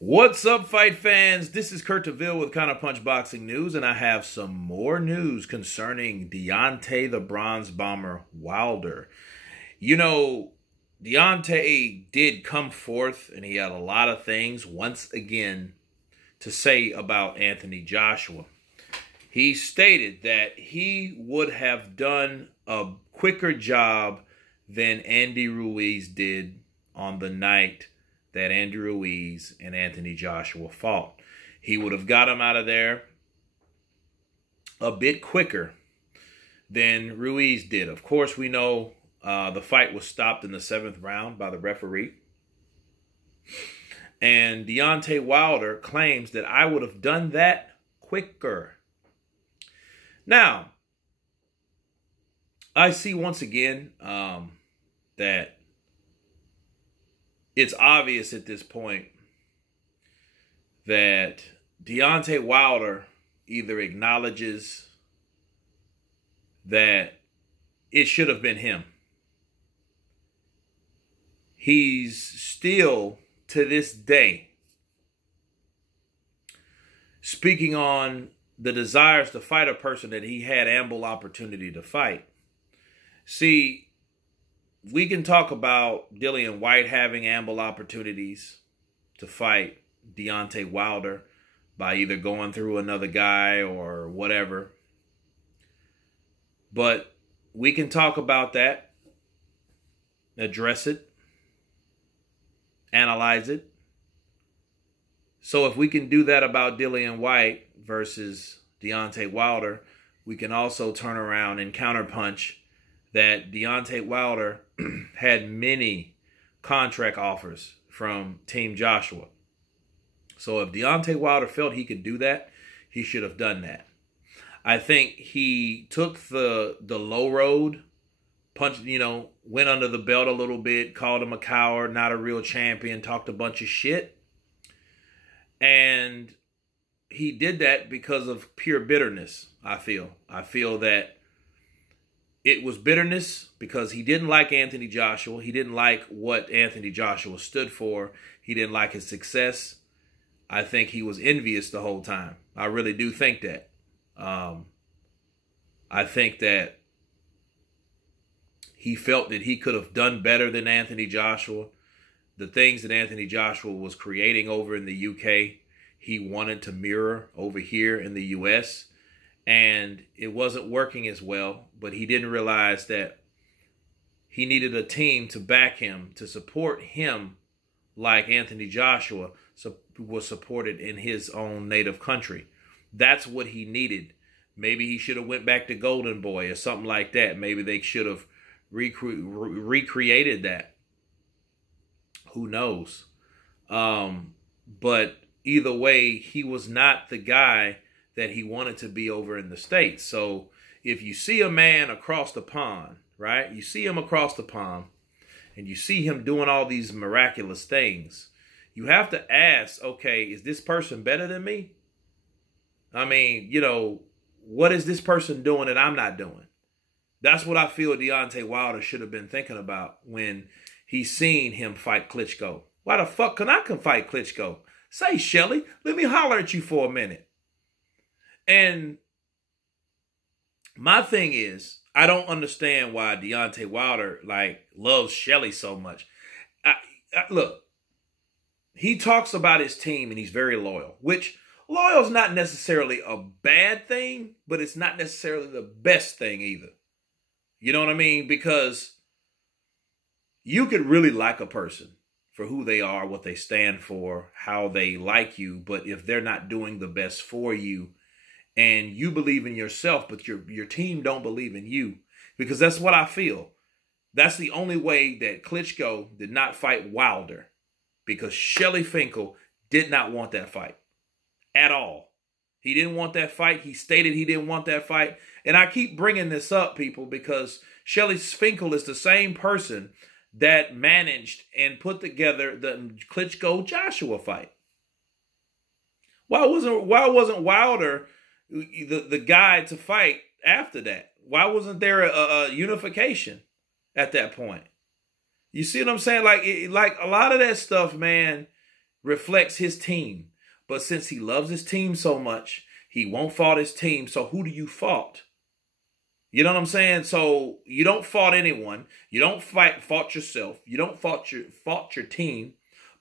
What's up, fight fans? This is Kurt DeVille with Counterpunch Boxing News, and I have some more news concerning Deontay the Bronze Bomber Wilder. You know, Deontay did come forth, and he had a lot of things, once again, to say about Anthony Joshua. He stated that he would have done a quicker job than Andy Ruiz did on the night that Andy Ruiz and Anthony Joshua fought. He would have got him out of there a bit quicker than Ruiz did. Of course, we know the fight was stopped in the 7th round by the referee. And Deontay Wilder claims that I would have done that quicker. Now, I see once again that it's obvious at this point that Deontay Wilder either acknowledges that it should have been him. He's still, to this day, speaking on the desires to fight a person that he had ample opportunity to fight. See, we can talk about Dillian Whyte having ample opportunities to fight Deontay Wilder by either going through another guy or whatever. But we can talk about that, address it, analyze it. So if we can do that about Dillian Whyte versus Deontay Wilder, we can also turn around and counterpunch that Deontay Wilder had many contract offers from Team Joshua. So if Deontay Wilder felt he could do that, he should have done that. I think he took the low road, punched, went under the belt a little bit, called him a coward, not a real champion, talked a bunch of shit. And he did that because of pure bitterness, I feel. I feel that it was bitterness because he didn't like Anthony Joshua. He didn't like what Anthony Joshua stood for. He didn't like his success. I think he was envious the whole time. I really do think that. I think that he felt that he could have done better than Anthony Joshua. The things that Anthony Joshua was creating over in the UK, he wanted to mirror over here in the US. And it wasn't working as well, but he didn't realize that he needed a team to back him, to support him like Anthony Joshua was supported in his own native country. That's what he needed. Maybe he should have went back to Golden Boy or something like that. Maybe they should have recreated that. Who knows? But either way, he was not the guy that he wanted to be over in the States. So if you see a man across the pond, right? You see him across the pond and you see him doing all these miraculous things. You have to ask, okay, is this person better than me? I mean, what is this person doing that I'm not doing? That's what I feel Deontay Wilder should have been thinking about when he seen him fight Klitschko. Why the fuck can I fight Klitschko? Say, Shelly, let me holler at you for a minute. And my thing is, I don't understand why Deontay Wilder loves Shelly so much. Look, he talks about his team and he's very loyal, which loyal is not necessarily a bad thing, but it's not necessarily the best thing either. You know what I mean? Because you could really like a person for who they are, what they stand for, how they like you, but if they're not doing the best for you, and you believe in yourself, but your team don't believe in you. Because that's what I feel. That's the only way that Klitschko did not fight Wilder. Because Shelly Finkel did not want that fight. At all. He didn't want that fight. He stated he didn't want that fight. And I keep bringing this up, people, because Shelly Finkel is the same person that managed and put together the Klitschko-Joshua fight. Why wasn't Wilder the guy to fight after that? Why wasn't there a unification at that point? You see what I'm saying? Like a lot of that stuff, man, reflects his team. But since he loves his team so much, he won't fault his team. So who do you fault? You know what I'm saying? So you don't fault anyone. You don't fault yourself. You don't fault your team.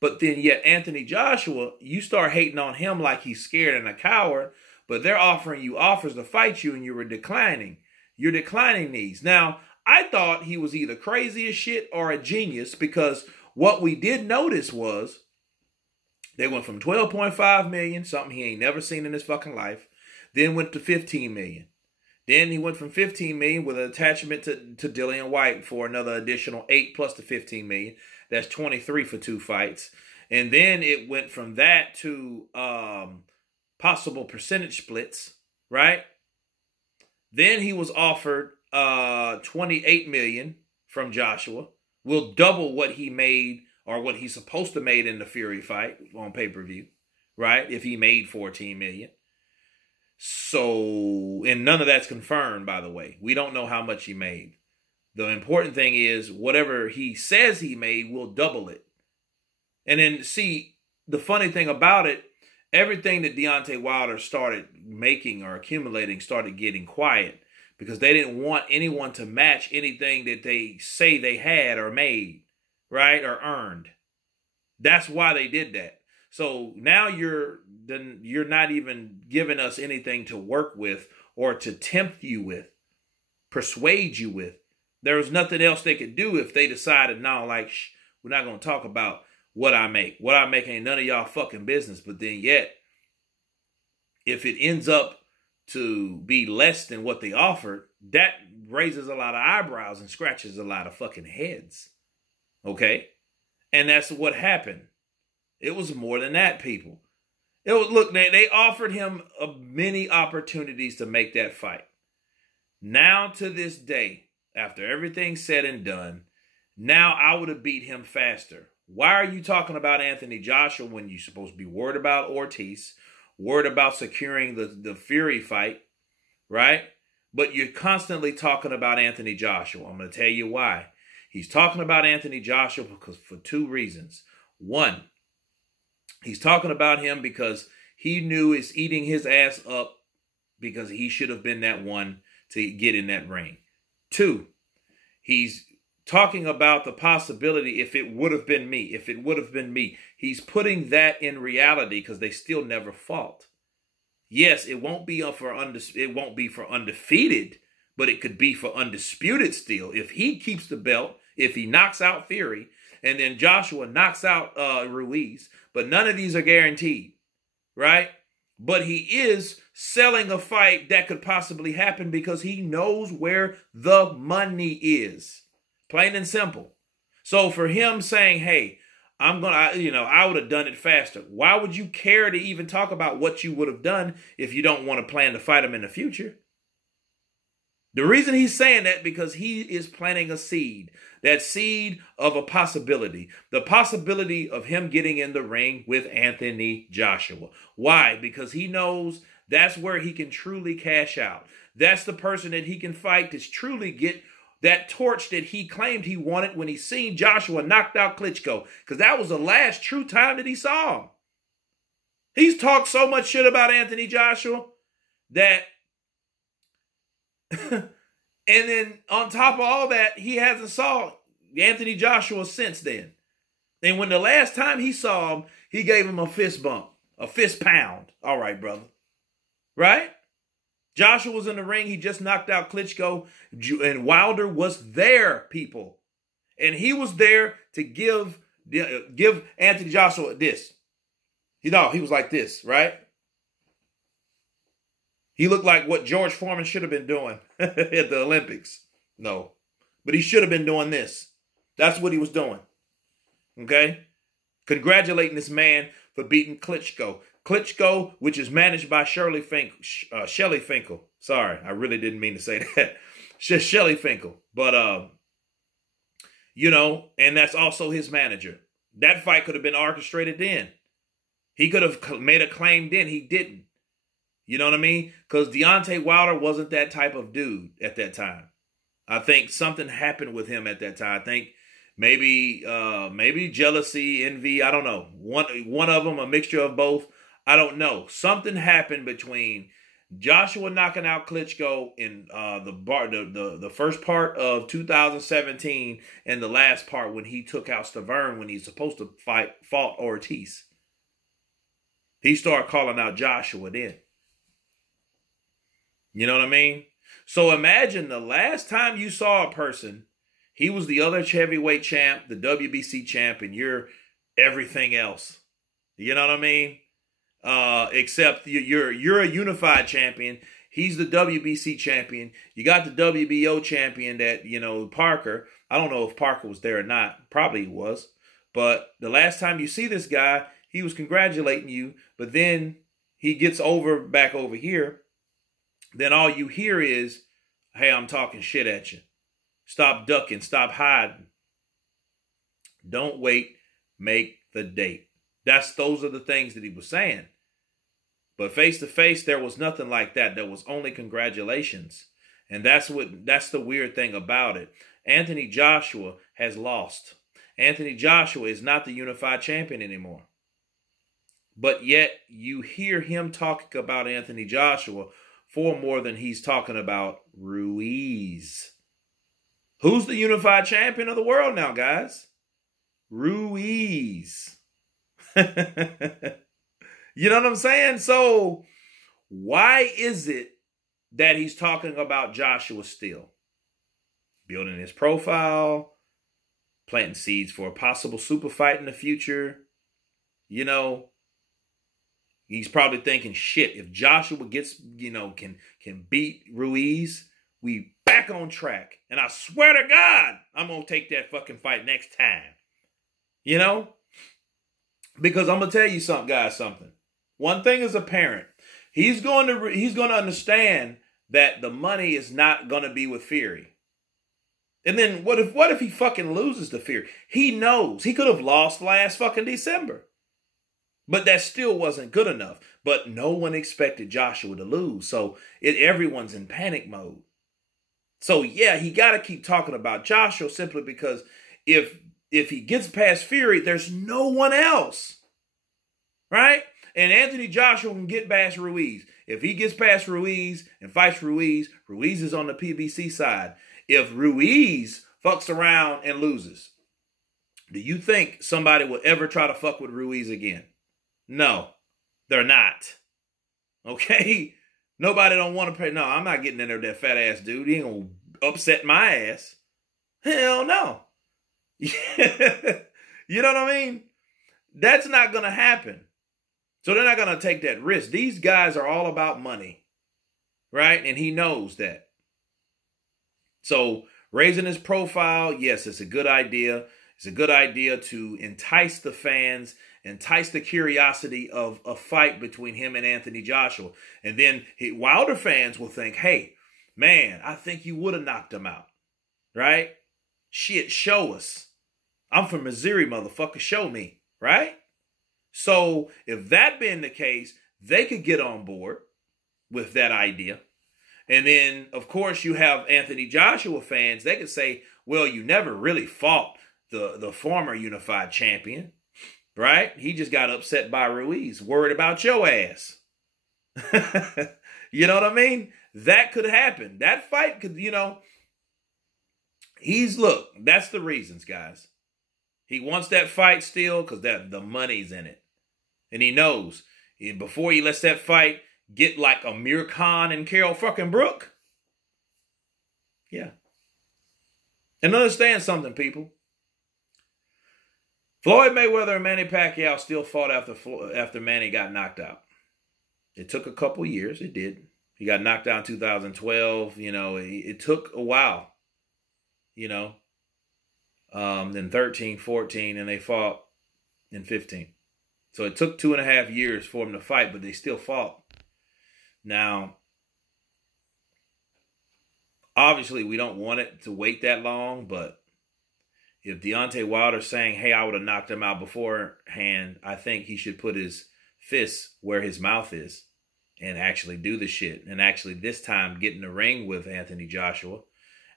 But then yet Anthony Joshua, you start hating on him like he's scared and a coward. But they're offering you offers to fight you and you were declining. You're declining these. Now, I thought he was either crazy as shit or a genius, because what we did notice was they went from 12.5 million, something he ain't never seen in his fucking life, then went to 15 million. Then he went from 15 million with an attachment to Dillian White for another additional 8 plus the 15 million. That's 23 for 2 fights. And then it went from that to possible percentage splits, right? Then he was offered 28 million from Joshua. Will double what he made or what he's supposed to made in the Fury fight on pay-per-view, right? If he made 14 million. So, and none of that's confirmed, by the way. We don't know how much he made. The important thing is whatever he says he made, we'll double it. And then, see, the funny thing about it, everything that Deontay Wilder started making or accumulating started getting quiet because they didn't want anyone to match anything that they say they had or made, right, or earned. That's why they did that. So now you're not even giving us anything to work with or to tempt you with, persuade you with. There was nothing else they could do if they decided, no, like, we're not going to talk about what I make. What I make ain't none of y'all fucking business. But then yet, if it ends up to be less than what they offered, that raises a lot of eyebrows and scratches a lot of fucking heads. Okay? And that's what happened. It was more than that, people. It was, look, they offered him many opportunities to make that fight. Now to this day, after everything's said and done, now I would have beat him faster. Why are you talking about Anthony Joshua when you're supposed to be worried about Ortiz, worried about securing the Fury fight, right? But you're constantly talking about Anthony Joshua. I'm going to tell you why. He's talking about Anthony Joshua because for 2 reasons. One, he's talking about him because he knew it's eating his ass up because he should have been that one to get in that ring. 2, he's talking about the possibility if it would have been me, he's putting that in reality because they still never fought. Yes, it won't be for undefeated, but it could be for undisputed still. If he keeps the belt, if he knocks out Fury, and then Joshua knocks out Ruiz, but none of these are guaranteed, right? But he is selling a fight that could possibly happen because he knows where the money is. Plain and simple. So for him saying, hey, I would have done it faster. Why would you care to even talk about what you would have done if you don't want to plan to fight him in the future? The reason he's saying that because he is planting a seed. That seed of a possibility. The possibility of him getting in the ring with Anthony Joshua. Why? Because he knows that's where he can truly cash out. That's the person that he can fight to truly get that torch that he claimed he wanted when he seen Joshua knocked out Klitschko. Because that was the last true time that he saw him. He's talked so much shit about Anthony Joshua that... And then on top of all that, he hasn't saw Anthony Joshua since then. And when the last time he saw him, he gave him a fist bump, a fist pound. All right, brother. Right? Joshua was in the ring. He just knocked out Klitschko. And Wilder was there, people. And he was there to give Anthony Joshua this. He was like this, right? He looked like what George Foreman should have been doing at the Olympics. No. But he should have been doing this. That's what he was doing. Okay? Congratulating this man for beating Klitschko. Klitschko, which is managed by Shelly Finkel. Sorry, I really didn't mean to say that. Shelly Finkel. But, and that's also his manager. That fight could have been orchestrated then. He could have made a claim then. He didn't. You know what I mean? Because Deontay Wilder wasn't that type of dude at that time. I think something happened with him at that time. I think maybe jealousy, envy. I don't know. One of them, a mixture of both. I don't know. Something happened between Joshua knocking out Klitschko in the first part of 2017 and the last part when he took out Stavern when he's supposed to fought Ortiz. He started calling out Joshua then. You know what I mean? So imagine the last time you saw a person, he was the other heavyweight champ, the WBC champ, and you're everything else. You know what I mean? Except you're a unified champion. He's the WBC champion. You got the WBO champion that, Parker. I don't know if Parker was there or not. Probably he was. But the last time you see this guy, he was congratulating you. But then he gets back over here. Then all you hear is, hey, I'm talking shit at you. Stop ducking. Stop hiding. Don't wait. Make the date. Those are the things that he was saying. But face to face, there was nothing like that. There was only congratulations. And that's the weird thing about it. Anthony Joshua has lost. Anthony Joshua is not the unified champion anymore. But yet you hear him talking about Anthony Joshua far more than he's talking about Ruiz. Who's the unified champion of the world now, guys? Ruiz. You know what I'm saying? So why is it that he's talking about Joshua still? Building his profile, planting seeds for a possible super fight in the future. He's probably thinking, shit, if Joshua gets, can beat Ruiz, we back on track. And I swear to God, I'm going to take that fucking fight next time. Because I'm going to tell you something. One thing is apparent. He's going to understand that the money is not going to be with Fury. And then what if he fucking loses to Fury? He knows. He could have lost last fucking December. But that still wasn't good enough. But no one expected Joshua to lose. So everyone's in panic mode. So yeah, he got to keep talking about Joshua simply because if he gets past Fury, there's no one else. Right? And Anthony Joshua can get past Ruiz. If he gets past Ruiz and fights Ruiz, Ruiz is on the PBC side. If Ruiz fucks around and loses, do you think somebody will ever try to fuck with Ruiz again? No, they're not. Okay? Nobody don't want to pay. No, I'm not getting in there with that fat ass dude. He ain't going to upset my ass. Hell no. You know what I mean? That's not going to happen. So they're not going to take that risk. These guys are all about money, right? And he knows that. So raising his profile, yes, it's a good idea. It's a good idea to entice the fans, entice the curiosity of a fight between him and Anthony Joshua. And then Wilder fans will think, hey, man, I think you would have knocked him out, right? Shit, show us. I'm from Missouri, motherfucker. Show me, right? So if that being the case, they could get on board with that idea. And then, of course, you have Anthony Joshua fans. They could say, well, you never really fought the former unified champion, right? He just got upset by Ruiz, worried about your ass. You know what I mean? That could happen. That fight could, look, that's the reasons, guys. He wants that fight still because the money's in it. And he knows before he lets that fight get like Amir Khan and Carol fucking Brook. Yeah. And understand something, people. Floyd Mayweather and Manny Pacquiao still fought after Manny got knocked out. It took a couple years. It did. He got knocked out in 2012. It took a while. Then 13, 14, and they fought in 15. So it took 2.5 years for them to fight, but they still fought. Now, obviously, we don't want it to wait that long, but if Deontay Wilder's saying, hey, I would have knocked him out beforehand, I think he should put his fists where his mouth is and actually do the shit. And actually this time get in the ring with Anthony Joshua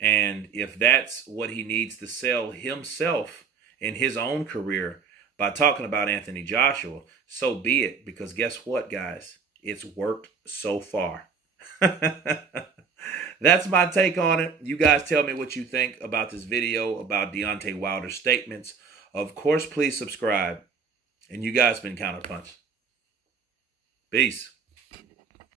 And if that's what he needs to sell himself in his own career by talking about Anthony Joshua, so be it. Because guess what, guys? It's worked so far. That's my take on it. You guys tell me what you think about this video, about Deontay Wilder's statements. Of course, please subscribe. And you guys been Counterpunch. Peace.